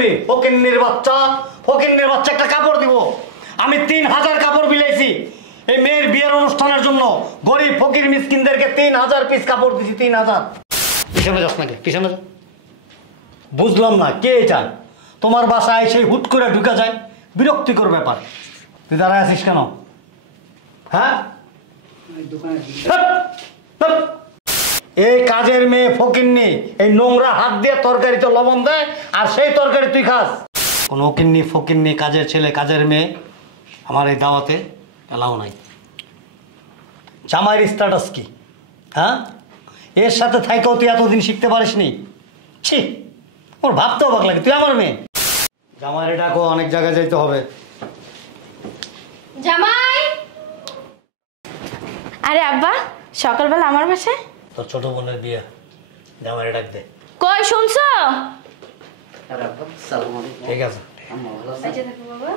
করবি? ফকিন্নির বাচ্চা, ফকিন্নির বাচ্চা একটা কাপড় দিব। আমি 3000 কাপড় বিলাইছি এই মেয়ের বিয়ের অনুষ্ঠানের জন্য। গরিব ফকির মিসকিনদেরকে 3000 পিস কাপড় দিছি। 3000। পিছনে যাস নাকি? পিছনে যা। বুঝলাম না কে এটা? তোমার বাসায় সেই হুট করে ঢুকা যায়, বিরক্তিকর ব্যাপার। তুই দাঁড়ায় আছিস কেন? হ্যাঁ, এই কাজের মেয়ে ফকিন্নি এই নোংরা হাত দিয়ে তরকারিতে লবণ দেয়, আর সেই তরকারি তুই খাস। কোন কিন্নি ফকিন্নি কাজের ছেলে কাজের মেয়ে আমার এই দাওয়াতে এলাও নাই। জামাইয়ের স্ট্যাটাস কি? হ্যাঁ, এর সাথে থাইকেও তুই এতদিন শিখতে পারিস নি? ছি, ওর ভাবতেও অবাক লাগে, তুই আমার মেয়ে। জামাইরে ডাকো, অনেক জায়গায় যেতে হবে। জামাই! আরে আব্বা, সকালবেলা আমার বাসায়? তোর ছোট বোনের বিয়ে, জামাইরে ডাক দে। কই শুনছো? আরে আব্বা, আসসালামু আলাইকুম। ঠিক আছে। আম্মা ভালো আছেন? আচ্ছা দেখো বাবা।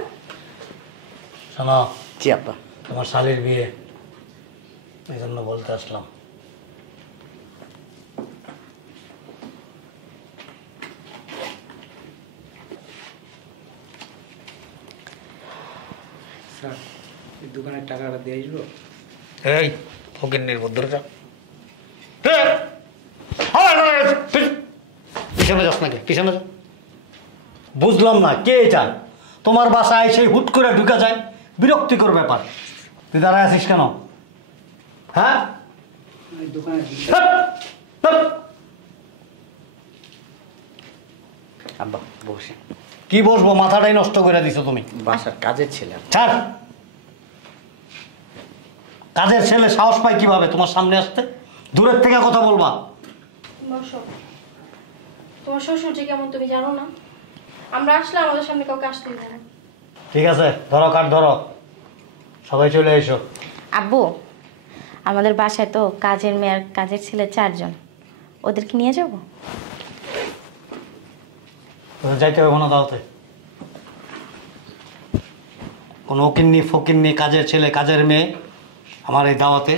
শোনো, জি আব্বা। তোমার শালীর বিয়ে, এই জন্য বলতে আসলাম। স্যার, এই দোকানের টাকাটা দিয়ে আসবো? এই ফকির নির্বুদ্ধটা পিছনে যাস নাকি? পিছনে যা। বুঝলাম না কে এটা? তোমার বাসায় সেই হুট করে ঢুকা যায়, বিরক্তিকর ব্যাপার। তুই দাঁড়ায় আছিস কেন? হ্যাঁ, এই দোকানের আব্বা বসে। কি বসবো? মাথাটাই নষ্ট করে দিছো তুমি। বাসার কাজের ছেলে। ছাড়। কাজের ছেলে সাহস পায় কিভাবে তোমার সামনে আসতে? দূরের থেকে কথা বলবা। বসো। তোমার শ্বশুর যে কেমন তুমি জানো না? আমরা আসলে আমাদের সামনে কাউকে আসতে দিতে না। ঠিক আছে, ধরো কাঠ ধরো, সবাই চলে এসো। আব্বু, আমাদের বাসায় তো কাজের মেয়ে আর কাজের ছেলে 4 জন, ওদেরকে নিয়ে যাব? তোদের যাইতে হবে না দাওতে। কোনো ওকিন্নি ফকিন্নি কাজের ছেলে কাজের মেয়ে আমার এই দাওয়াতে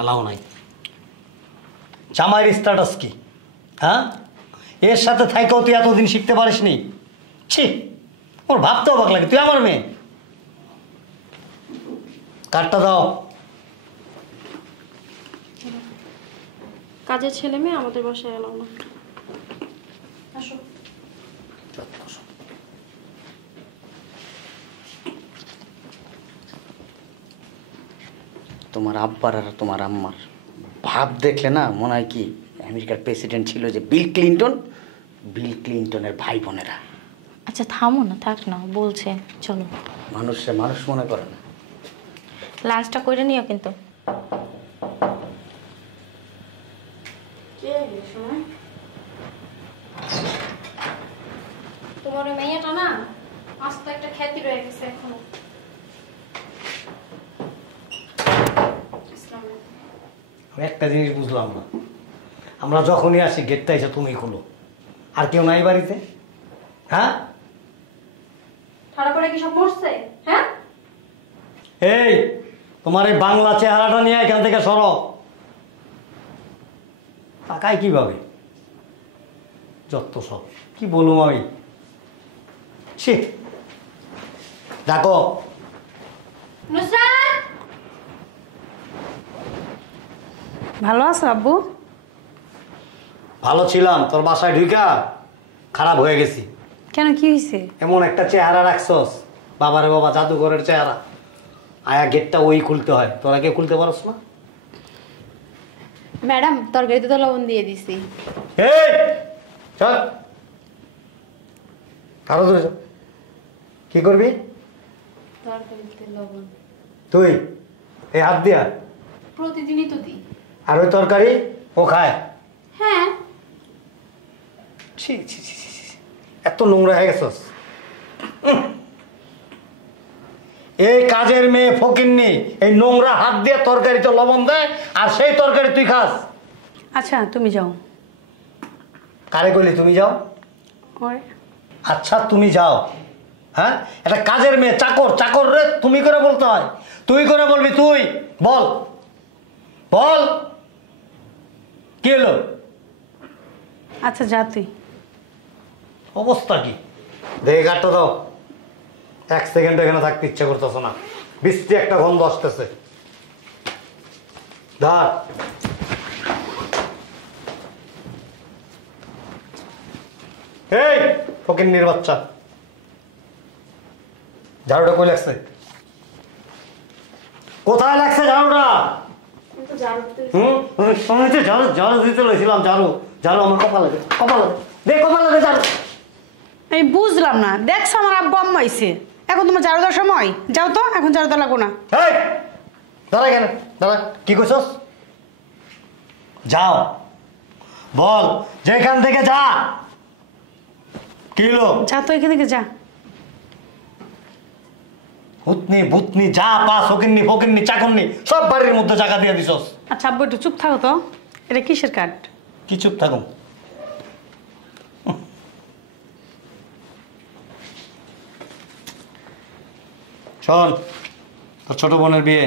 এলাও নাই। জামাইয়ের স্ট্যাটাস কি? হ্যাঁ, এর সাথে থাইকেও তুই এতদিন শিখতে পারিস নি? ছি, ওর ভাবতেও অবাক লাগে, তুই আমার মেয়ে। কার্ডটা দাও। কাজের ছেলে মেয়ে আমাদের বাসায় এলাও না। আসো। তোমার আব্বার আর তোমার আম্মার ভাব দেখলে না মনে হয় কি আমেরিকার প্রেসিডেন্ট ছিল যে বিল ক্লিনটন, বিল ক্লিনটনের ভাই বোনেরা। আচ্ছা থামো না, থাক না, বলছে চলো। মানুষে মানুষ মনে করে না। লাঞ্চটা করে নিও কিন্তু। তোমার ওই মেয়েটা না আস্ত একটা খ্যাতি রয়ে গেছে এখনো। আমি একটা জিনিস বুঝলাম না, আমরা যখনই আসি গেটটা এসে তুমি খুলো, আর কেউ নাই বাড়িতে? হ্যাঁ, ঠাড়া করে কি সব মরছে? হ্যাঁ, এই তোমার এই বাংলা চেহারাটা নিয়ে এখান থেকে সরো। তাকাই কিভাবে? যত সব কি বলবো আমি। ছি, ডাকো। নুসরাত! ভালো আছো আব্বু? ভালো ছিলাম, তোর বাসায় ঢুকা খারাপ হয়ে গেছি। কেন, কি হয়েছে? এমন একটা চেহারা রাখছস, বাবারে বাবা, জাদুঘরের চেহারা। আয়া গেটটা ওই খুলতে হয়, তোরা কেউ খুলতে পারস না? ম্যাডাম, তরকারিতে তো লবণ দিয়ে দিছি। এই চল, আরো দূরে চল। কি করবি তরকারিতে লবণ তুই? এই হাত দিয়া? প্রতিদিনই তো দিই। আর ওই তরকারি ও খায়? হ্যাঁ। ছি ছি ছি ছি ছি, এত নোংরা হয়ে গেছস। এই কাজের মেয়ে ফকিন্নি এই নোংরা হাত দিয়ে তরকারিতে লবণ দেয়, আর সেই তরকারি তুই খাস। আচ্ছা তুমি যাও। কারে কইলি তুমি যাও? ওরে আচ্ছা তুমি যাও। হ্যাঁ, এটা কাজের মেয়ে, চাকর। চাকর রে তুমি করে বলতে হয়, তুই করে বলবি। তুই বল, বল কি হলো? আচ্ছা যা তুই। অবস্থা কি? দেখে কাটটা দাও। 1 সেকেন্ড এখানে থাকতে ইচ্ছা করতেছ না, বৃষ্টি একটা গন্ধ আসতেছে। ধর। এই ফকিন্নির বাচ্চা, ঝাড়ুটা কই লাগছে? কোথায় লাগছে ঝাড়ুটা? আমি তো ঝাড়ু দিতে ঝাড়ু ঝাড়ু দিতে লইছিলাম। ঝাড়ু ঝাড়ু আমার কপালে দে, কপালে দে, কপালে দে ঝাড়ু। আমি বুঝলাম না, দেখছো আমার আব্বু আম্মা আইছে, এখন তোমার ঝাড়ু দেওয়ার সময়? যাও তো, এখন ঝাড়ু দেওয়া লাগবো না। এই দাঁড়া কেন, দাঁড়া, কি কইছস? যাও, বল যেখান থেকে যা। কি হলো? যা তো এখান থেকে যা। হুতনি ভুতনি যা পাস, ফকিন্নি ফকিন্নি চাকন্নি সব বাড়ির মধ্যে জায়গা দিয়ে দিছস। আচ্ছা আব্বু একটু চুপ থাকো তো, এটা কিসের কার্ড? কি চুপ থাকুন? শোন, তোর ছোট বোনের বিয়ে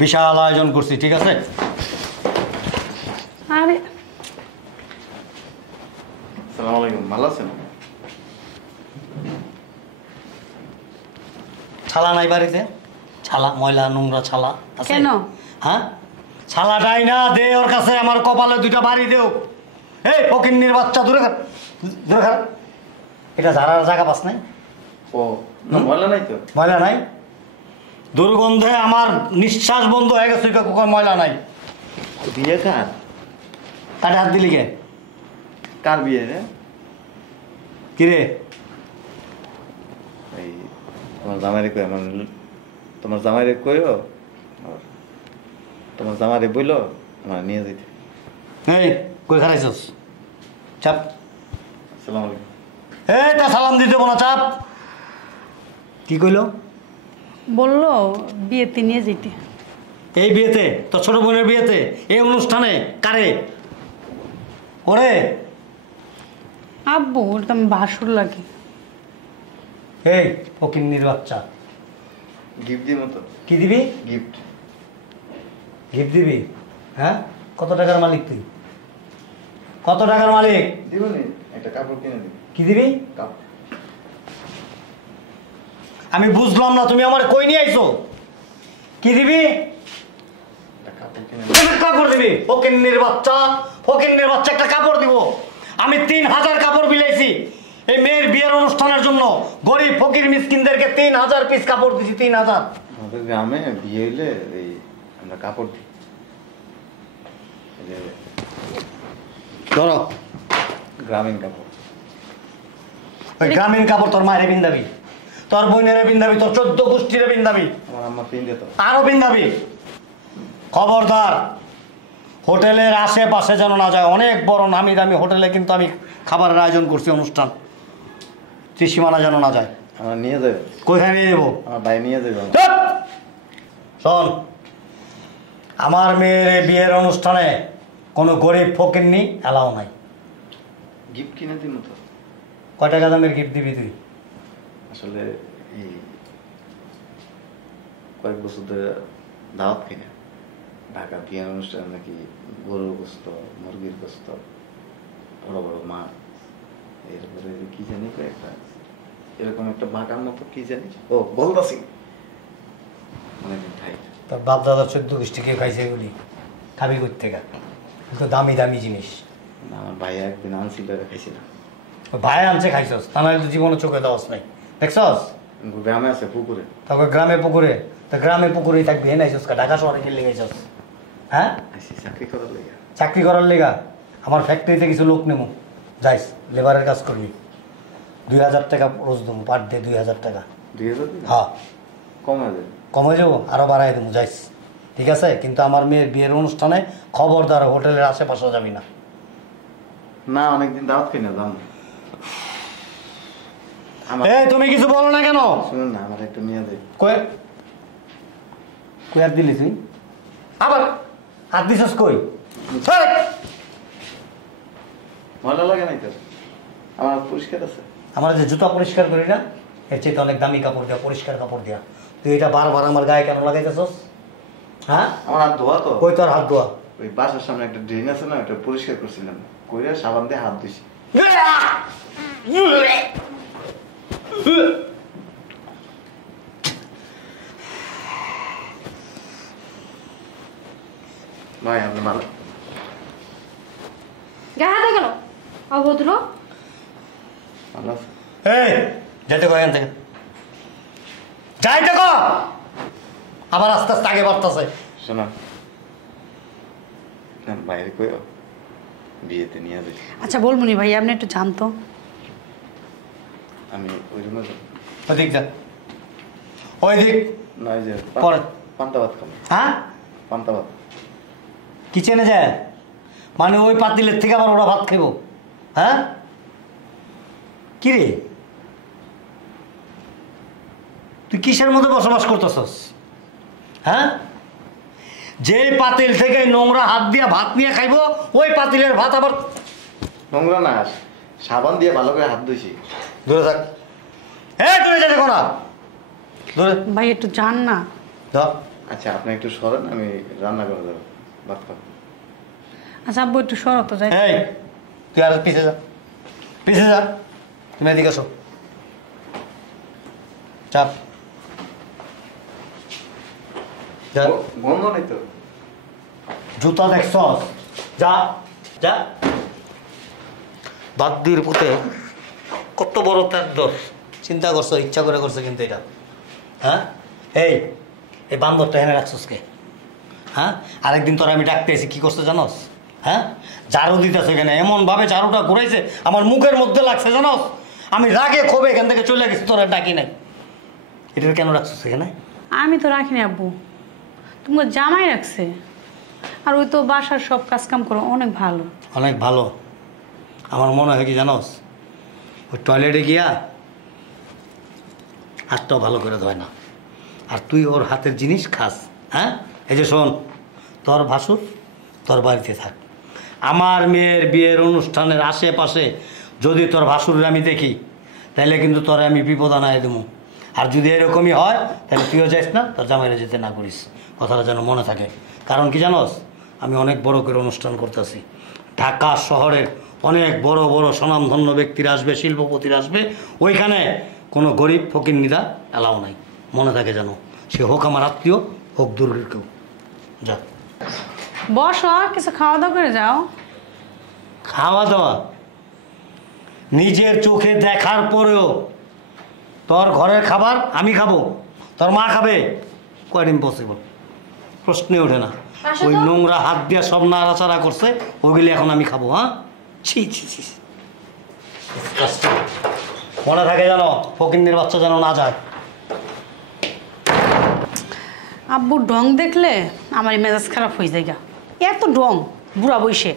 বিশাল আয়োজন করছি, ঠিক আছে? আরে আসসালামু আলাইকুম, ভালো আছেন? ছালা নাই বাড়িতে? ছালা, ময়লা নোংরা ছালা আছে? কেন? হ্যাঁ, ছালাটাই না, দে ওর কাছে, আমার কপালে 2টা বাড়ি দেও। এই ফকিন্নির বাচ্চা, দূরে খা, দূরে খা। এটা ঝাড়ার জায়গা পাস নাই? ও না, ময়লা নাই তো। ময়লা নাই? দুর্গন্ধে আমার নিঃশ্বাস বন্ধ হয়ে গেছে, কখন ময়লা নাই? বিয়ে কার? কাটে হাত দিলি কে? কার বিয়ে রে? কিরে? এই তোমার জামাইরে কই, আমার তোমার জামাইরে কইও, আর তোমার জামাইরে বইলো আমার নিয়ে যেতে। এই কই খারাইছস? চাপ। আসসালামু আলাইকুম। এই তা সালাম দিতে বলো, চাপ। কি কইলো? বললো বিয়েতে নিয়ে যেতে। এই বিয়েতে? তোর ছোট বোনের বিয়েতে? এই অনুষ্ঠানে? কারে? ওরে আব্বু, ওটা তো আমি ভাসুর লাগে। এই ফকিন্নির বাচ্চা, গিফট দিব তো? কি দিবি? গিফট। গিফট দিবি? হ্যাঁ, কত টাকার মালিক তুই? কত টাকার মালিক? দিব নি, একটা কাপড় কিনে দিবি। কি দিবি? কাপড়। আমি বুঝলাম না, তুমি আমার কই নিয়ে আইছো? কি দিবি? একটা কাপড় কিনে দিবি। একটা কাপড় দিবি? ফকিন্নির বাচ্চা, ফকিন্নির বাচ্চা, একটা কাপড় দিব? আমি 3000 কাপড় বিলাইছি এই মেয়ের বিয়ের অনুষ্ঠানের জন্য। গরিব ফকির মিসকিনদেরকে 3000 পিস কাপড় দিছি, 3000। আমাদের গ্রামে বিয়ে হইলে এই আমরা কাপড় দিই। এই যে ধরো, গ্রামীণ কাপড়। ওই গ্রামীণ কাপড় তোর মায়ের বিন্দাবি, তোর বোনের বিন্দাবি, তোর 14 গোষ্ঠীর বিন্দাবি, আমার আম্মা পিন তো। আরো বিন্দাবি। খবরদার হোটেলের আশেপাশে যেন না যায়। অনেক বড় নামি দামি হোটেলে কিন্তু আমি খাবারের আয়োজন করছি, অনুষ্ঠান, ত্রিসীমানা যেন না যায়। আমার নিয়ে যাবে। কোথায় নিয়ে যাবো? আমার ভাই নিয়ে যাবে। চুপ! শোন, আমার মেয়ের এই বিয়ের অনুষ্ঠানে কোনো গরিব ফকিরনি এলাও নাই। গিফট কিনে দিব তো। কয় টাকা দামের গিফট দিবি তুই? আসলে এই কয়েক বছর ধরে দাওয়াত কিনে ঢাকা বিয়ের অনুষ্ঠানে নাকি গরুর গোস্ত, মুরগির গোস্ত, বড় বড় মাছ, এরপরে কি জানি একটা এরকম একটা বাটার মতো কি জানি, ও বলদাসি অনেকদিন খাই। তোর বাপ দাদা 14 গোষ্ঠী কেউ খাইছে এগুলি? খাবি করতে গা, তো দামি দামি জিনিস। আমার ভাইয়া একদিন আনছিল, খাইছিলাম। ভাই আনছে খাইছস, তা নাহলে তো জীবনে চোখে দেওয়াস নাই। দেখছস গ্রামে আছে পুকুরে। তবে গ্রামে পুকুরে, তা গ্রামে পুকুরেই থাকবি। হে নাইছস কা? ঢাকা শহরে গেলে গেছস? হ্যাঁ, আসি চাকরি করার লেগে। চাকরি করার লেগা? আমার ফ্যাক্টরিতে কিছু লোক নেবো, যাইস লেবারের কাজ করবি। 2000 টাকা রোজ দেবো, পার ডে 2000 টাকা। 2000? হ্যাঁ, কম আছে। কমে যাবো, আরো বাড়াই দেবো, যাইস। ঠিক আছে, কিন্তু আমার মেয়ের বিয়ের অনুষ্ঠানে খবরদার হোটেলের আশেপাশে যাবি না। না, অনেকদিন দাওয়াত কিনে দাম। এই তুমি কিছু বলো না কেন? শুনুন না, আমার একটু নিয়ে যাই। কই কই হাত দিলি তুই? আবার হাত দিছস কই? এই! মজা লাগে নাই তো, আমার পরিষ্কার আছে। আমরা যে জুতা পরিষ্কার করি না, এর চাইতে অনেক দামি কাপড় দেওয়া, পরিষ্কার কাপড় দেওয়া। তুই এটা বারবার আমার গায়ে কেন লাগাইতেছস? হ্যাঁ, আমার হাত ধোয়া তো। কই তোর হাত ধোয়া? ওই বাসার সামনে একটা ড্রেন আছে না, ওটা পরিষ্কার করছিলাম, কইরা সাবান দিয়ে হাত ধুইছি। ভাই আপনি ভালো গায়ে হাতে কেন অভদ্র? ভালো আছে? এই যেতে কো এখান থেকে, যাইতে কো। আবার আস্তে আস্তে আগে বাড়তেছে। শোনা না, বাইরে কইও বিয়েতে নিয়ে যাবে। আচ্ছা বলবনি ভাই, আপনি একটু জানতো। আমি ওই রুমে যাবো। ওই দিক যা, ওই দিক। না ওই যে পরে। পান্তা ভাত খাবো। হ্যাঁ পান্তা ভাত। কিচেনে যায় মানে ওই পাতিলের থেকে আবার ওরা ভাত খাইব? হ্যাঁ কি রে, তুই কিসের মধ্যে বসবাস করতেছস? হ্যাঁ, যে পাতিল থেকে নোংরা হাত দিয়ে ভাত নিয়ে খাইব, ওই পাতিলের ভাত আবার নোংরা না, সাবান দিয়ে ভালো করে হাত ধুইছি। দূরে থাক। হ্যাঁ দূরে যেতে কোনা, দূরে ভাই একটু জান না। যা। আচ্ছা আপনি একটু সরেন, আমি রান্না করে দেবো, ভাত খাবো। আচ্ছা আব্বু একটু সরো তো যাই। এই তুই আর পিছে যা, পিছে যা, তুমি এদিকে আসো, চাপ। যা, বন্ধ নেই তো। জুতা দেখছস? যা যা। বাদ্দির পুতে কত বড় তার দোষ, চিন্তা করছো, ইচ্ছা করে করছো কিন্তু এটা। হ্যাঁ এই বান্দরটা এনে রাখছস কে? হ্যাঁ আরেকদিন তোর আমি ডাকতে এসে কি করছো জানোস? হ্যাঁ ঝাড়ু দিতেছে এখানে, এমনভাবে ঝাড়ুটা ঘুরাইছে আমার মুখের মধ্যে লাগছে জানোস। আমি রাগে ক্ষোভে এখান থেকে চলে গেছি, তোর আর ডাকি নাই। এটা কেন রাখছস এখানে? আমি তো রাখিনি আব্বু, তোমাকে জামাই রাখছে। আর ওই তো বাসার সব কাজ কাম করো, অনেক ভালো। অনেক ভালো। আমার মনে হয় কি জানোস, ওই টয়লেটে গিয়া হাতটাও ভালো করে ধোয় না, আর তুই ওর হাতের জিনিস খাস। হ্যাঁ এই যে শোন, তোর ভাসুর তোর বাড়িতে থাক। আমার মেয়ের বিয়ের অনুষ্ঠানের আশেপাশে যদি তোর ভাসুরের আমি দেখি, তাহলে কিন্তু তোর আমি বিপদ আনায় দেবো। আর যদি এরকমই হয় তাহলে তুইও যাইস না, তোর জামাইরা যেতে না করিস, কথাটা যেন মনে থাকে। কারণ কি জানোস, আমি অনেক বড় করে অনুষ্ঠান করতেছি। ঢাকা শহরের অনেক বড় বড় স্বনামধন্য ব্যক্তিরা আসবে, শিল্পপতিরা আসবে। ওইখানে কোনো গরিব ফকিন্নিরা এলাও নাই, মনে থাকে যেন। সে হোক আমার আত্মীয়, হোক দূরের কেউ। যা। বসো, কিছু খাওয়া দাওয়া করে যাও। খাওয়া দাওয়া নিজের চোখে দেখার পরেও তোর ঘরের খাবার আমি খাবো, তোর মা খাবে? কোয়াইট ইম্পসিবল, প্রশ্নে ওঠে না। আসো ওই তো। নোংরা হাত দিয়ে সব নাড়াচাড়া করছে, ওইগুলি এখন আমি খাবো? হ্যাঁ ছি ছি ছি। মনে থাকে জানো, ফকিন্নির বাচ্চা যেন না যায়। আব্বুর ঢং দেখলে আমার মেজাজ খারাপ হয়ে যায় গা। এত ঢং বুড়া বয়সে।